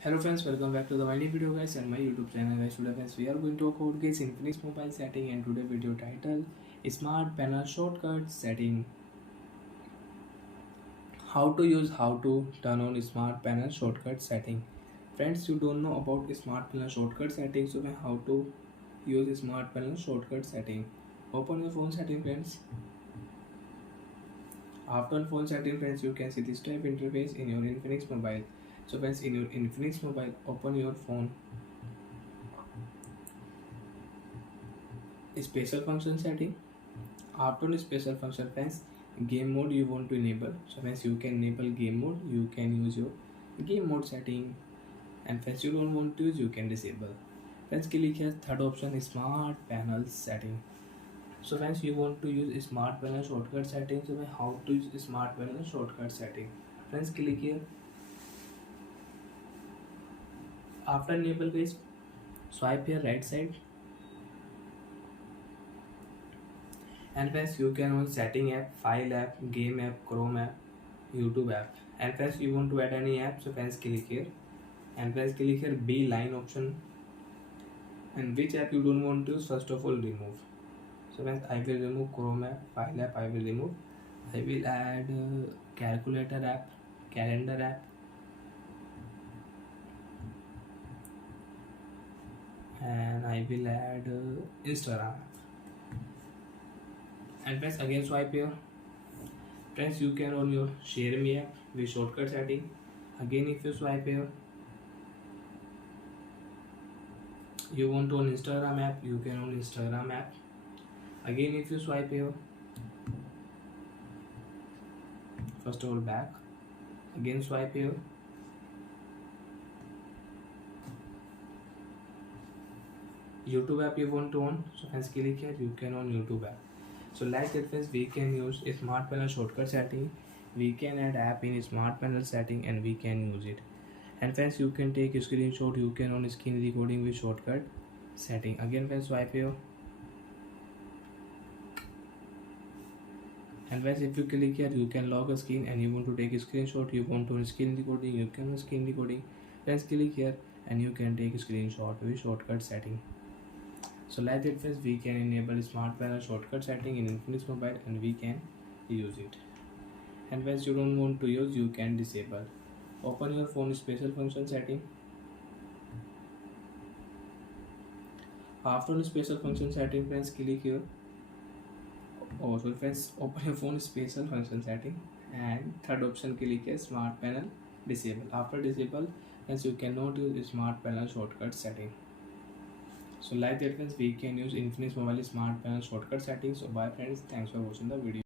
Hello friends, welcome back to the my new video guys and my YouTube channel guys. Today friends we are going to talk about guys Infinix mobile setting, and today video title Smart Panel Shortcut Setting. How to turn on Smart Panel Shortcut Setting. Friends, you don't know about Smart Panel Shortcut Setting, so how to use Smart Panel Shortcut Setting. Open your phone setting friends. After phone setting friends, you can see this type interface in your Infinix mobile. So friends, in your Infinix mobile, open your phone special function setting. After the special function friends, game mode you want to enable. So friends, you can enable game mode, you can use your game mode setting, and friends you don't want to use, you can disable. Friends, click here third option, smart panel setting. So friends, you want to use smart panel shortcut setting. So how to use smart panel shortcut setting? Friends, click here. After enable guys, swipe here right side, and friends you can on setting app, file app, game app, Chrome app, YouTube app. And friends you want to add any app, so friends click here, and friends click here B line option, and which app you don't want to use, first of all remove. So friends, I will remove Chrome app, file app I will remove. I will add calculator app, calendar app, and I will add Instagram app. And friends again swipe here. Friends, you can on your share me app with shortcut setting. Again if you swipe here, you want on Instagram app, you can on Instagram app. Again if you swipe here, first of all back, again swipe here, YouTube app you want to on, so friends click here, you can on YouTube app. So like that friends, we can use a smart panel shortcut setting, we can add app in smart panel setting, and we can use it. And friends, you can take a screenshot, you can on screen recording with shortcut setting. Again friends, swipe here, and friends if you click here, you can lock a screen and you want to take a screenshot, you want to screen recording, you can screen recording. Friends, click here and you can take a screenshot with shortcut setting. So like that friends, we can enable smart panel shortcut setting in Infinix mobile and we can use it. And friends, you don't want to use, you can disable. Open your phone special function setting. After the special function setting friends, click here. So friends, open your phone special function setting, and third option click here smart panel disable. After disable friends, you cannot use smart panel shortcut setting. So like that friends, we can use Infinix mobile smart panel shortcut settings. So bye friends, thanks for watching the video.